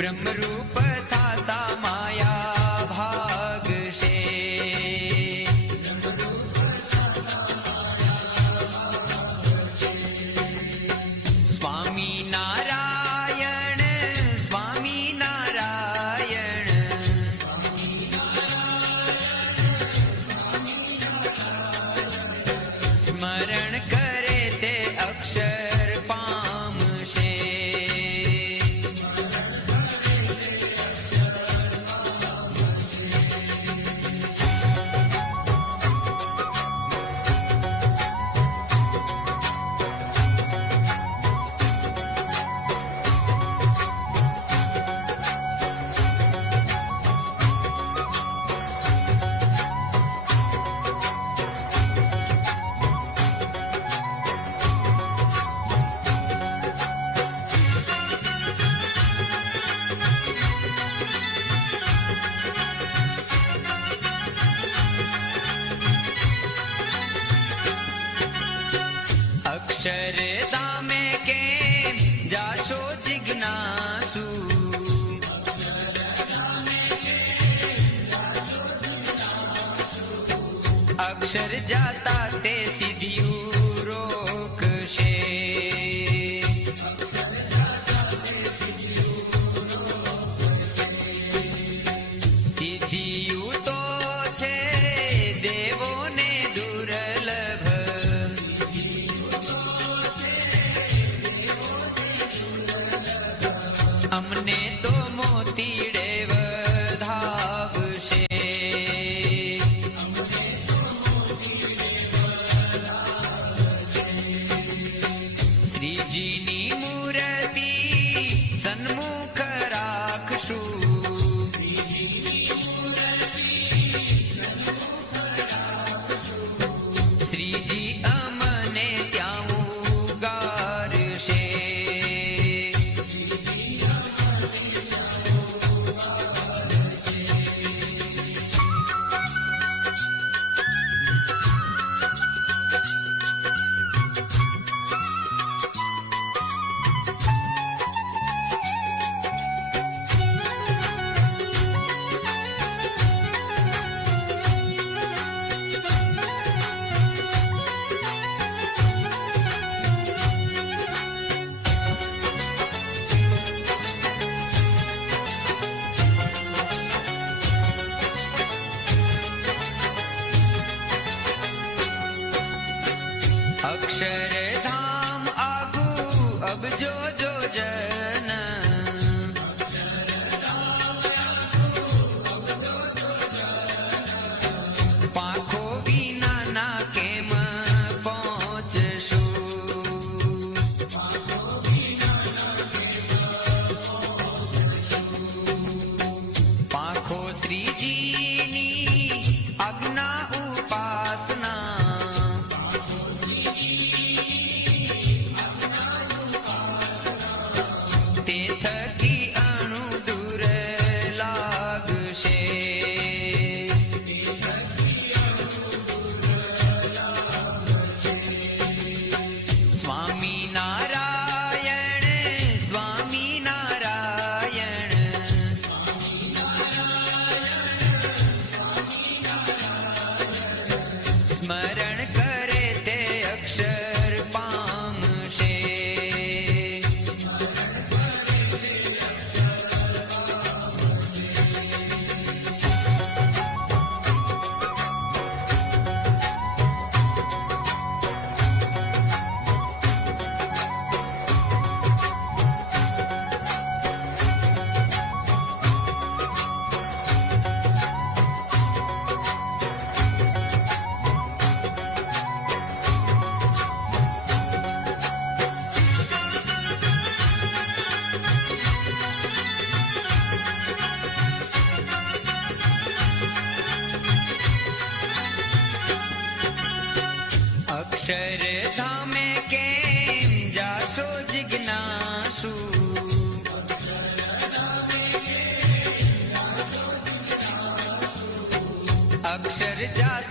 ब्रह्मरूपता माया। અક્ષર જાતા તે સિદ્ધિયું રોકશે Jay. जा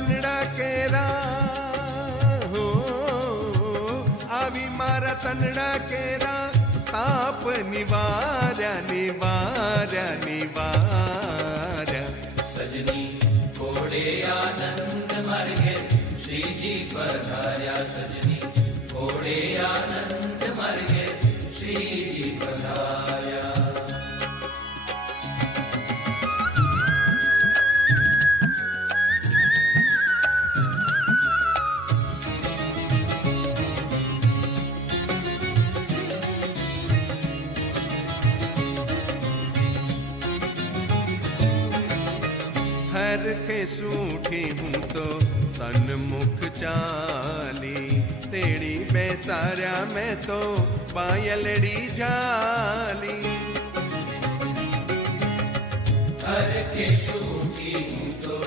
तनड़ा केरा हो आवी मारा तनड़ा केरा ताप निवार निवार निवार सजनी घोड़े आनंद मर गए श्री जी पर सजनी तो पायलड़ी जाली हर के शूटिंग तो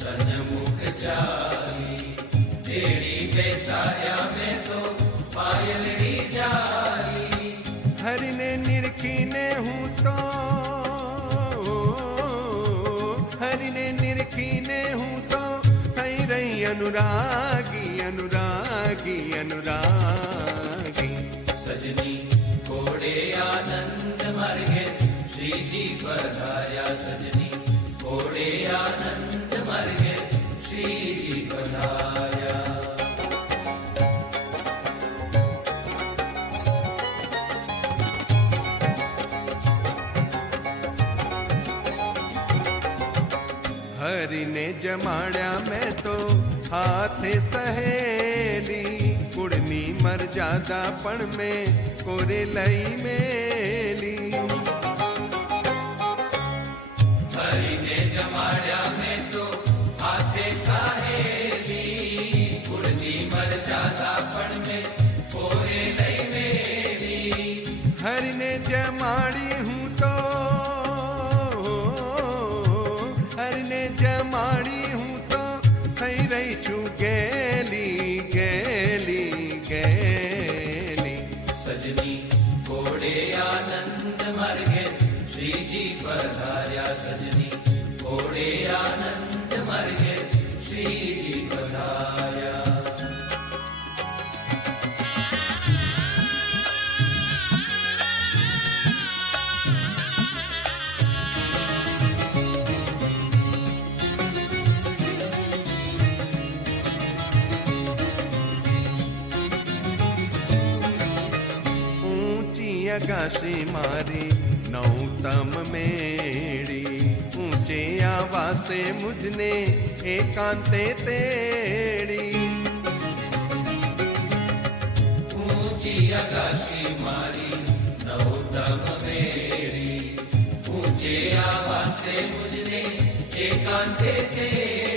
सनमुख जाली तेरी बेसाया में तो पायलड़ी जाली हर ने निरखी ने हूँ तो हर ने निरखी ने हूँ तो। कहीं रही अनुरागी अनुरागी अनुराग। सजनी घोड़े आनंद मार्गे। श्री जी पधार्या सजनी घोड़े आनंद मार्गे। श्री जी बधाया हरि ने जमाड़ा मैं तो हाथ सहेली। કુળની મર્યાદા પણ મેં કોરે લઈ મેલી. જમાડ્યા મેં सजनी घोड़े आनंद मर गए श्री जी पधार्या सजनी। घोड़े आनंद मर गए श्री અગાશી મારી નૌતમ મેળી. ઊંચે આવાસે મુજને એકાંતે તેડી. ઊંચી આકાશી મારી નૌતમ મેળી. ઊંચે આવાસે મુજને એકાંતે તેડી.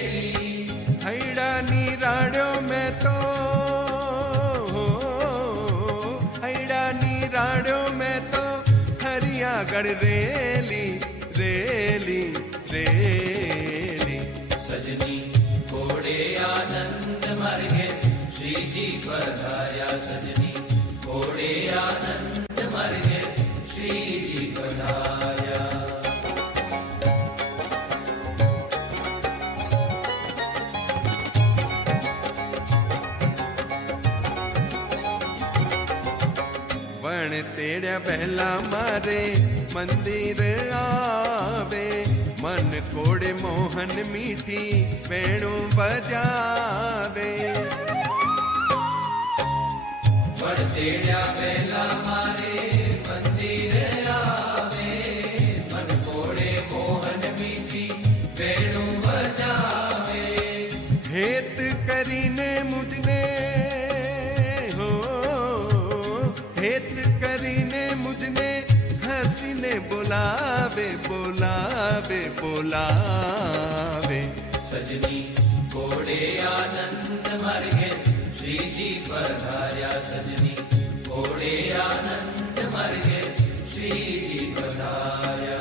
पकड़ रेली रेली रेली। सजनी घोड़े आनंद मर गए श्री जी पर पधारा सजनी। घोड़े आनंद मर गए श्री जी पधारा वन तेरा पहला मारे મંદિર આવે મન કોડે મોહન મીઠી વેણું બજાવે. વડતેડ્યા પહેલા મારે सचिने बोलावे बोलावे बोलावे। सजनी घोड़े आनंद मर गए श्री जी पधार्या सजनी। घोड़े आनंद मर गए श्री जी पधार्या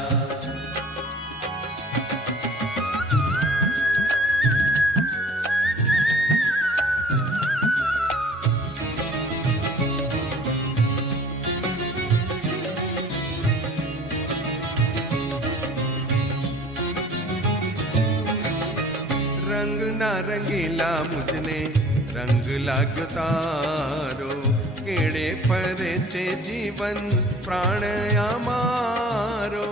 રંગીલા મુજને રંગ લાગ્યો તારો કેડે ફરે છે જીવન પ્રાણ અમારો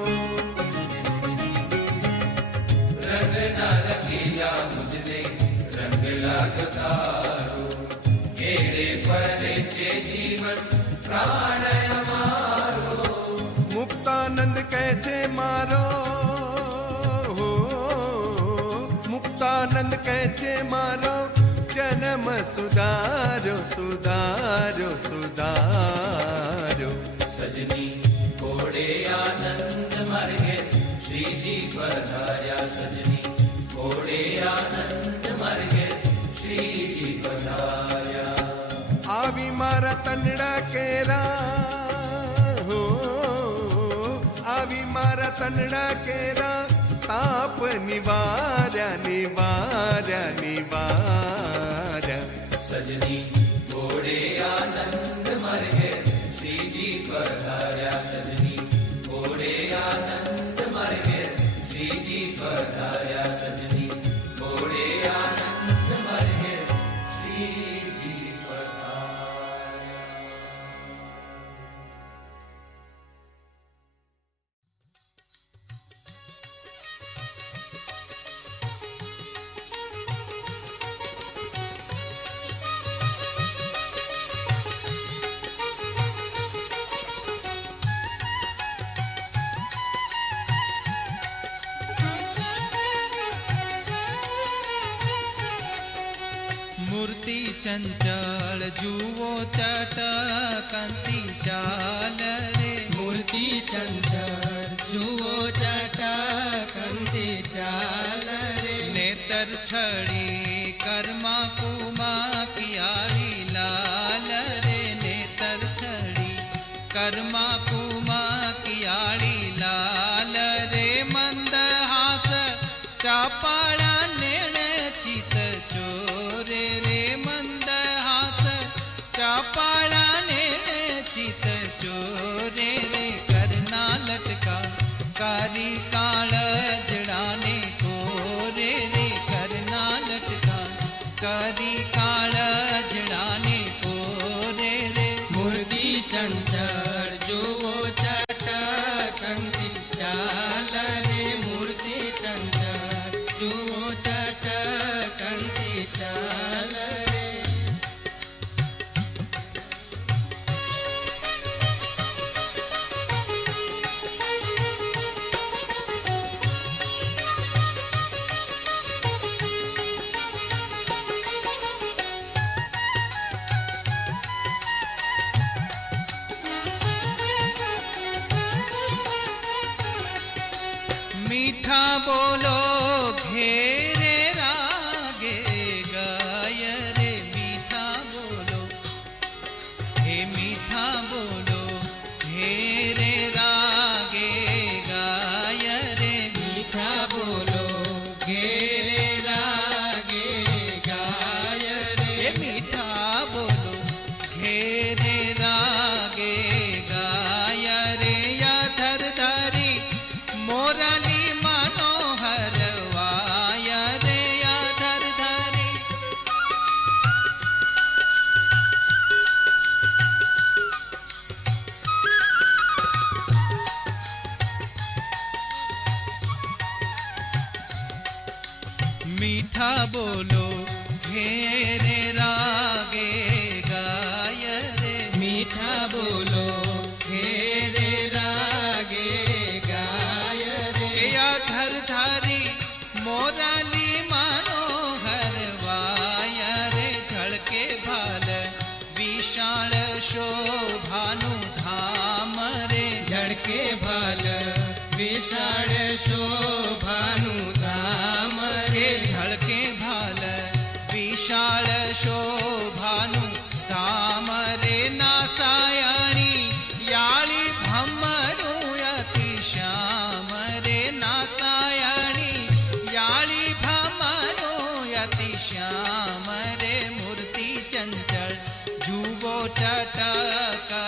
રંગના રંગીલા મુજને રંગ લાગતારો કેડે ફરે છે જીવન પ્રાણ અમારો મુક્તાનંદ કહે છે મારો भारत कैसे मारो? जन्म सुधारो सुधारो सुधारो। सजनी घोड़े आनंद मार्गे श्री जी पधारा सजनी। घोड़े आनंद मार्गे श्री जी पधारा आवी मारा तनड़ा केरा हो। आवी मारा तनड़ा केरा ताप निवार निवार निवार। सजनी थोड़े आनंद मर गए श्री जी पधारा सजनी। ચંચળ જુઓ ચટકાંતિ ચાલ રે મૂર્તિ ચંચળ જુઓ ચટકાંતિ ચાલ રે નેતર છડી કર્મા કુમા કિયાળી લાલ રે નેતર છડી કર્મા मीठा बोलो घेरे रागे गाय रे। या धर धारी मोराली मनोहर वाय रे झड़के भाल विशाल शोभानु धाम रे। झड़के भाल विशाल श्याम रे मूर्ति चंचल जुबो का